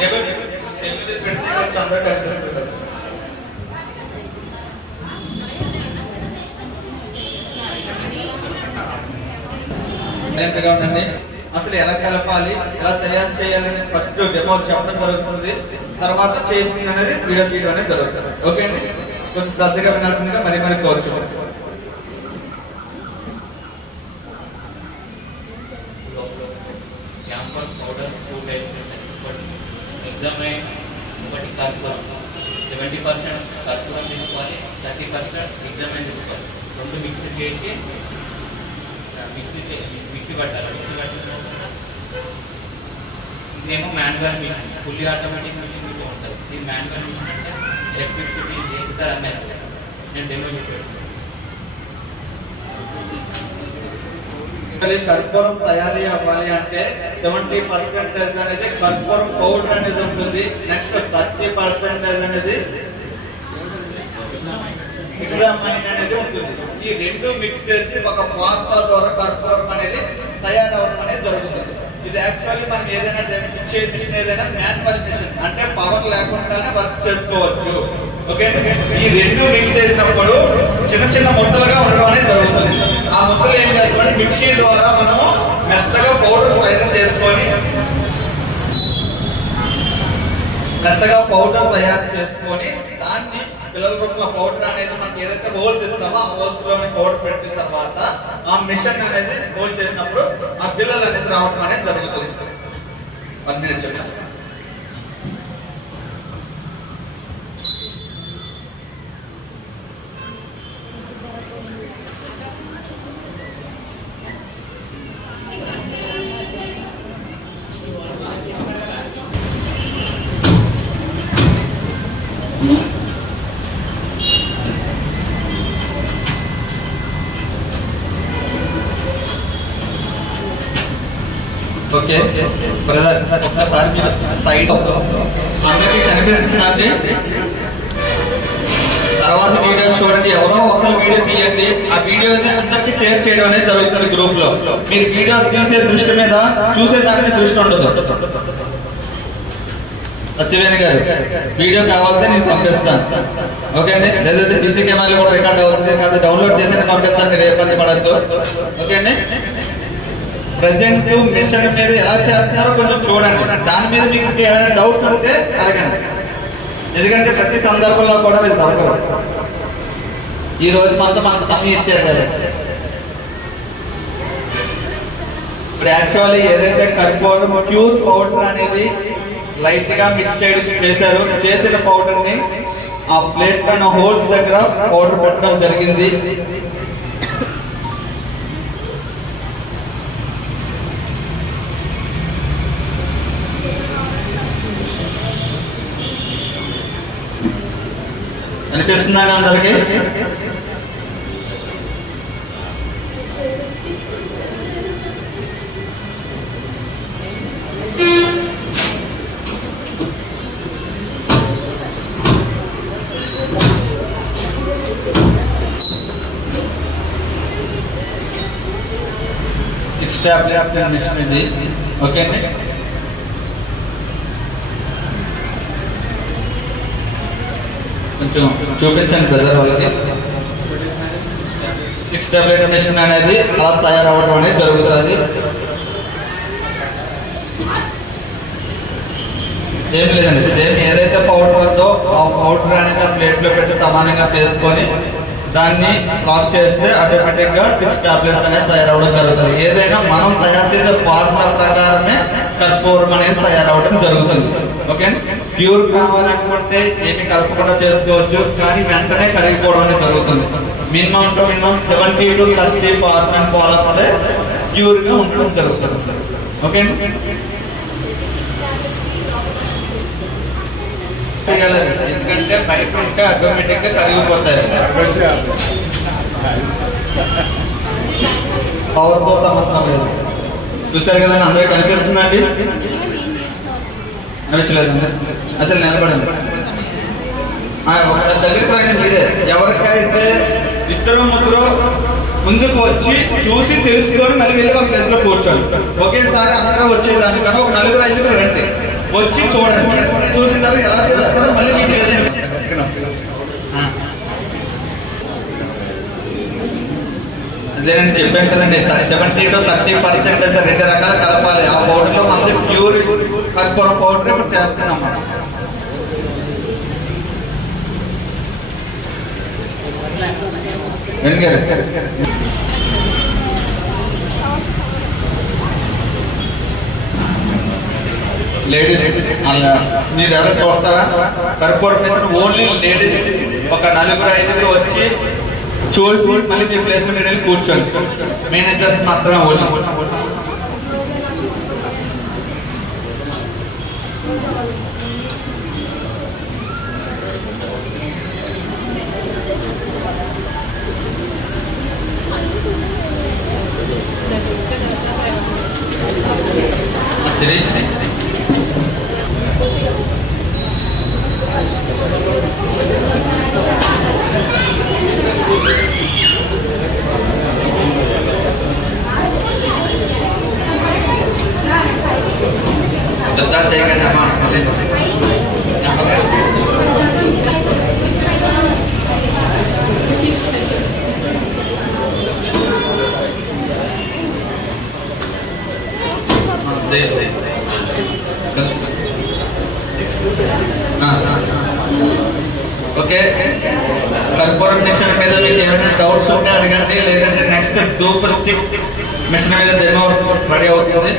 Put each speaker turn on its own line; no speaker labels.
పెడితే కొంచెం అందరూ కనిపిస్తుంది ఉండండి? అసలు ఎలా కలపాలి? ఎలా తయారు చేయాలనేది ఫస్ట్ డెమో చెప్పడం జరుగుతుంది. తర్వాత చేసింది అనేది వీడియో తీయడం అనేది జరుగుతుంది. ఓకే అండి? కొంచెం శ్రద్ధగా వినాల్సిందిగా మరి మరి కోరుచు
క్యాంపస్ పౌడర్ టూ టైప్స్ ఉంటాయి ఒకటి ఎగ్జామైన్ ఒకటి కర్పూరం సెవెంటీ పర్సెంట్ కర్పూరం తీసుకోవాలి థర్టీ పర్సెంట్ ఎగ్జామైన్ తీసుకోవాలి రెండు మిక్స్ చేసి మిక్సీ మిక్సీ పట్టాలి. మిక్సీ పట్టిన ఇదేమో manual machine fully automatic machine మీకు ఉంటుంది ఈ మాన్యువల్ మిషన్ అంటే ఎలక్ట్రిసిటీ చేస్తారు అన్నారు. నేను డెమో చెప్పాను.
కర్పూరం తయారీ అవ్వాలి అంటే సెవెంటీ పర్సెంటేజ్ అనేది కర్పూరం పౌడర్ అనేది ఉంటుంది. నెక్స్ట్ థర్టీ పర్సెంటేజ్ అనేది ఎగ్జామైన్ అనేది ఉంటుంది ఈ రెండు మిక్స్ చేసి ఒక పాత్ర ద్వారా కర్పూరం అనేది తయారవడం అనేది జరుగుతుంది. ఇది యాక్చువల్లీ మనం ఏదైనా ఇచ్చే మిషన్ ఏదైనా మాన్యువల్ మిషన్ అంటే పవర్ లేకుండానే వర్క్ చేసుకోవచ్చు. ఓకే ఈ రెండు మిక్స్ చేసినప్పుడు చిన్న చిన్న ముద్దలుగా ఉండడం అనేది జరుగుతుంది. ఆ ముద్దలు ఏం చేస్తామంటే మిక్సీ ద్వారా మనము మెత్తగా పౌడర్ తయారు చేసుకొని మెత్తగా పౌడర్ తయారు చేసుకొని పిల్లల రూపంలో పౌడర్ అనేది మనకి ఏదైతే హోల్స్ ఇస్తామో ఆ హోల్స్లో పౌడర్ పెట్టిన తర్వాత ఆ మిషన్ అనేది హోల్ చేసినప్పుడు ఆ పిల్లలు అనేది రావడం అనేది జరుగుతుంది. వన్ మినిట్ చెప్పాను ఓకే. బ్రదర్ ఒక్కసారి మీరు సైడ్ అందరికీ కనిపిస్తుందండి. తర్వాత వీడియో చూడండి. ఎవరో ఒకరు వీడియో తీయండి. ఆ వీడియో అందరికీ షేర్ చేయడం అనేది జరుగుతుంది గ్రూప్లో. మీరు వీడియో తీసే దృష్టి మీద చూసే దాని మీద దృష్టి ఉండదు. సత్యవేణి గారు వీడియో కావాలంటే నేను పంపిస్తాను. ఓకే అండి? లేదంటే సీసీ కెమెరాలు కూడా రికార్డ్ అవుతుంది. కాదు డౌన్లోడ్ చేసి పంపిస్తాను. మీరు ఇబ్బంది పడద్దు. ఓకే అండి? ప్రజెంట్ మిషన్ మీద ఎలా చేస్తున్నారో కొంచెం చూడండి. దాని మీద మీకు ఏమైనా డౌట్స్ ఉంటే అడగండి. ఎందుకంటే ప్రతి సందర్భంలో కూడా వీళ్ళు దొరకరు. ఈ రోజు మొత్తం మనకు సమయం ఇచ్చారు ఇప్పుడు యాక్చువల్లీ ఏదైతే కర్పూరం ప్యూర్ పౌడర్ అనేది లైట్గా మిక్స్ చేయడం చేశారు. చేసిన పౌడర్ని ఆ ప్లేట్ పైన హోల్స్ దగ్గర పౌడర్ పెట్టడం జరిగింది. అనిపిస్తుందండి అందరికి? టాబ్లెట్ ఇది. ఓకే అండి? కొంచెం చూపించండి బ్రదర్ వాళ్ళకి. సిక్స్ టాబ్లెట్ మిషన్ అనేది అలా తయారవడం అనేది జరుగుతుంది. ఏం లేదండి సేమ్ ఏదైతే పౌడర్ ఉందో ఆ పౌడర్ అనేది ఆ ప్లేట్లో పెట్టి సమానంగా చేసుకొని దాన్ని లాక్ చేస్తే ఆటోమేటిక్గా సిక్స్ టాబ్లెట్స్ అనేది తయారవడం జరుగుతుంది. ఏదైనా మనం తయారు చేసే ఫార్ములా ప్రకారమే కర్పూరం అనేది తయారవడం జరుగుతుంది. ఓకే? ప్యూర్ కావాలనుకుంటే ఏమి కలపకుండా చేసుకోవచ్చు కానీ వెంటనే కరిగిపోవడం అనేది జరుగుతుంది. Minimum to minimum seventy to thirty percent follow అవుతే ప్యూర్గా ఉండడం జరుగుతుంది. ఓకే? చేయాలని. ఎందుకంటే బయట ఉంటే ఆటోమేటిక్గా కరిగిపోతాయి పవర్తో సంబంధం లేదు చూసారు కదండి అందరికి కనిపిస్తుందండి నడిచలేదండి అసలు నిలబడండి. ఒక దగ్గరికి రండి మీరే. ఎవరికైతే ఇద్దరు ముగ్గురు ముందుకు వచ్చి చూసి తెలుసుకొని మళ్ళీ వెళ్ళి ఒక ప్లేస్లో కూర్చోండి. ఒకేసారి అందరూ వచ్చేదానికన్నా ఒక నలుగురు ఐదుగురు రండి. వచ్చి చూడండి. చూసిన తర్వాత ఎలా చేస్తారో మళ్ళీ మీకు అదేనండి చెప్పాను కదండి సెవెంటీ టు థర్టీ పర్సెంట్ అయితే రెండు రకాలు కలపాలి. ఆ పౌడర్లో మనది ప్యూర్ కర్పూరం పౌడర్ ఇప్పుడు చేస్తున్నాం మనం. వెనుక లేడీస్ మీరు ఎవరు చూస్తారా? Corporation only ladies. ఒక నలుగురు ఐదుగురు వచ్చి చూసి మళ్ళీ మీ ప్లేస్ మీరు వెళ్ళి కూర్చోండి. మేనేజర్స్ మాత్రం ఓన్లీ. సరే? ఓకే. దే, దే. ఆ, ఆ. ఓకే కర్పూరం మిషన్ మీద మీకు ఏమైనా డౌట్స్ ఉంటే అడగండి లేదంటే నెక్స్ట్ ధూప్ స్టిక్ మిషన్ మీద డెమో రెడీ అవుతుంది